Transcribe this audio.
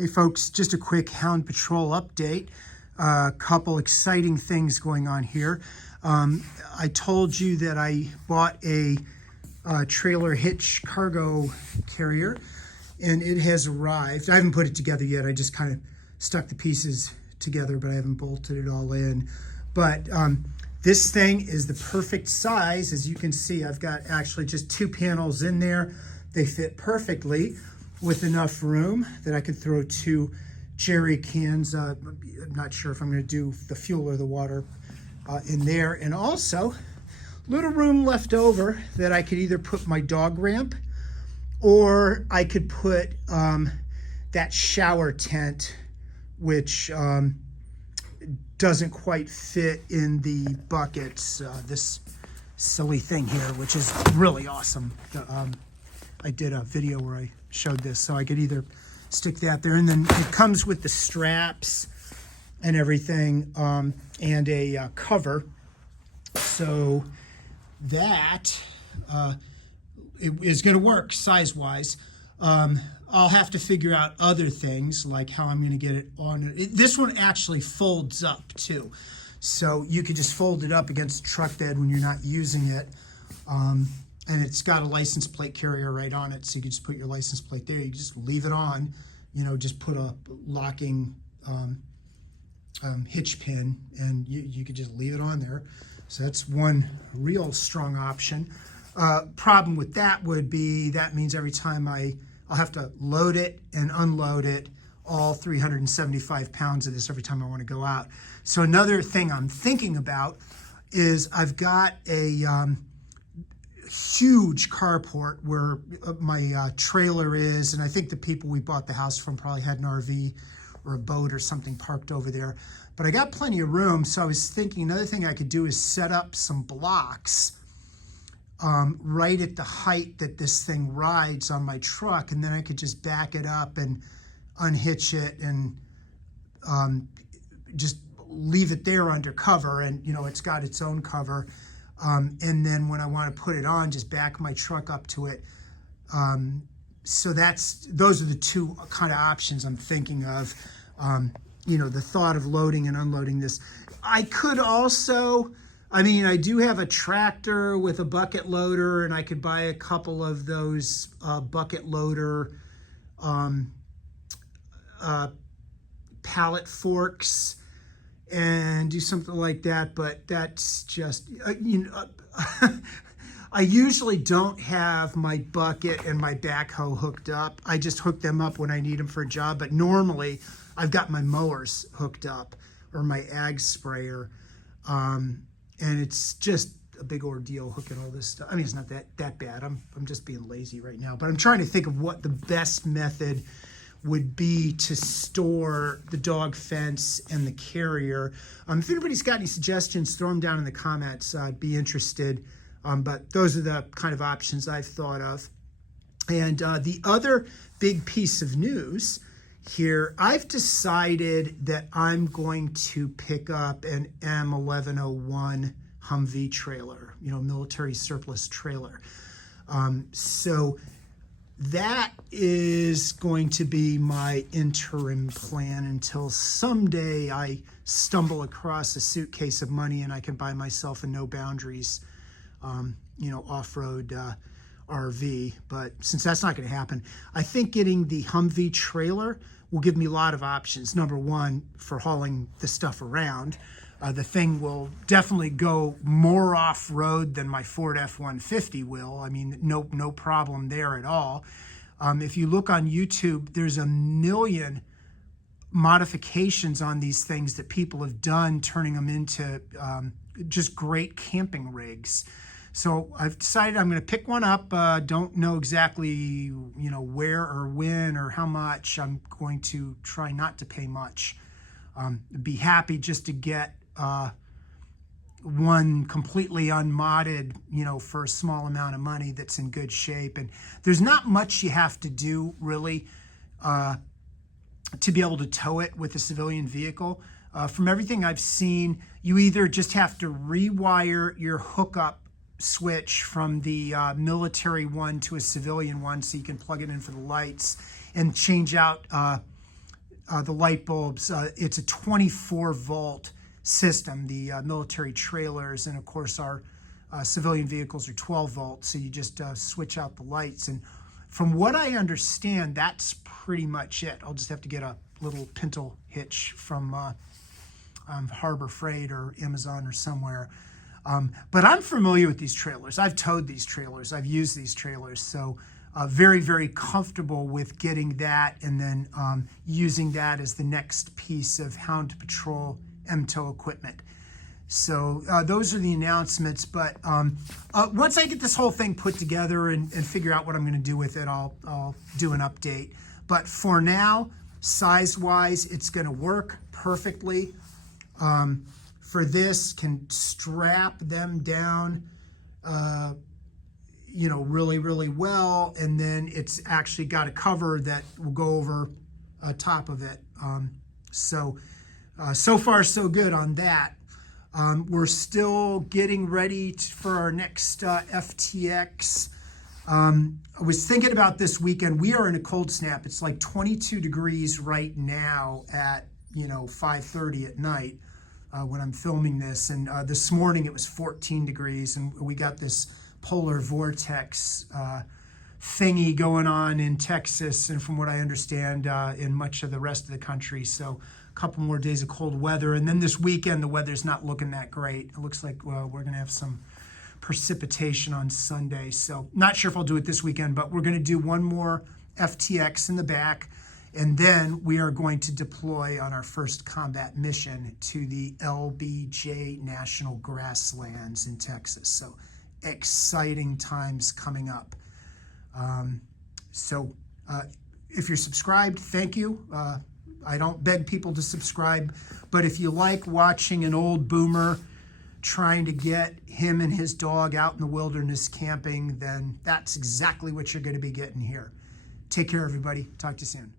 Hey folks, just a quick Hound Patrol update. A couple exciting things going on here. I told you that I bought a trailer hitch cargo carrier and it has arrived. I haven't put it together yet. I just kind of stuck the pieces together, but I haven't bolted it all in. But this thing is the perfect size. As you can see, I've got actually just 2 panels in there. They fit perfectly with enough room that I could throw 2 jerry cans. I'm not sure if I'm going to do the fuel or the water in there. And also, little room left over that I could either put my dog ramp or I could put that shower tent, which doesn't quite fit in the buckets. This silly thing here, which is really awesome. I did a video where I showed this, so I could either stick that there, and then it comes with the straps and everything, and a cover, so that it is going to work size-wise. I'll have to figure out other things, like how I'm going to get it on. This one actually folds up too, so you could just fold it up against the truck bed when you're not using it. And it's got a license plate carrier right on it, so you can just put your license plate there. You just leave it on, you know, just put a locking hitch pin, and you could just leave it on there. So that's one real strong option. Problem with that would be, that means every time I'll have to load it and unload it, all 375 pounds of this every time I want to go out. So another thing I'm thinking about is I've got a huge carport where my trailer is, and I think the people we bought the house from probably had an RV or a boat or something parked over there, but I got plenty of room. So I was thinking another thing I could do is set up some blocks right at the height that this thing rides on my truck, and then I could just back it up and unhitch it and just leave it there under cover, and you know, it's got its own cover. And then when I want to put it on, just back my truck up to it. So those are the 2 kind of options I'm thinking of. You know, the thought of loading and unloading this. I could also, I mean, I do have a tractor with a bucket loader, and I could buy a couple of those bucket loader pallet forks and do something like that, but that's just, you know, I usually don't have my bucket and my backhoe hooked up. I just hook them up when I need them for a job, but normally I've got my mowers hooked up or my ag sprayer, and it's just a big ordeal hooking all this stuff. I mean, it's not that bad. I'm just being lazy right now, but I'm trying to think of what the best method would be to store the dog fence and the carrier. If anybody's got any suggestions, throw them down in the comments. I'd be interested. But those are the kind of options I've thought of. And the other big piece of news here, I've decided that I'm going to pick up an M1101 Humvee trailer, you know, military surplus trailer. So that is going to be my interim plan until someday I stumble across a suitcase of money and I can buy myself a no boundaries, you know, off-road RV. But since that's not going to happen, I think getting the Humvee trailer will give me a lot of options. Number one, for hauling the stuff around. The thing will definitely go more off-road than my Ford F-150 will. I mean, no problem there at all. If you look on YouTube, there's a million modifications on these things that people have done, turning them into just great camping rigs. So I've decided I'm going to pick one up. Don't know exactly, you know, where or when or how much. I'm going to try not to pay much. Be happy just to get one completely unmodded, you know, for a small amount of money that's in good shape. And there's not much you have to do really to be able to tow it with a civilian vehicle. From everything I've seen, you either just have to rewire your hookup switch from the military one to a civilian one so you can plug it in for the lights, and change out the light bulbs. It's a 24-volt system. The military trailers and, of course, our civilian vehicles are 12 volts, so you just switch out the lights. And from what I understand, that's pretty much it. I'll just have to get a little pintle hitch from Harbor Freight or Amazon or somewhere. But I'm familiar with these trailers. I've towed these trailers. I've used these trailers. So very, very comfortable with getting that and then using that as the next piece of Hound Patrol MTOW equipment. So those are the announcements. But once I get this whole thing put together and figure out what I'm going to do with it, I'll do an update. But for now, size-wise, it's going to work perfectly. For this, can strap them down, really, really well. And then it's actually got a cover that will go over top of it. So far, so good on that. We're still getting ready for our next FTX. I was thinking about this weekend. We are in a cold snap. It's like 22 degrees right now at 5:30 at night when I'm filming this. And this morning it was 14 degrees, and we got this polar vortex thingy going on in Texas, and from what I understand, in much of the rest of the country. So a couple more days of cold weather, and then this weekend the weather's not looking that great. It looks like we're gonna have some precipitation on Sunday. So not sure if I'll do it this weekend, but we're gonna do one more FTX in the back, and then we are going to deploy on our first combat mission to the LBJ National Grasslands in Texas. So exciting times coming up. If you're subscribed, thank you. I don't beg people to subscribe, but if you like watching an old boomer trying to get him and his dog out in the wilderness camping, then that's exactly what you're going to be getting here. Take care, everybody. Talk to you soon.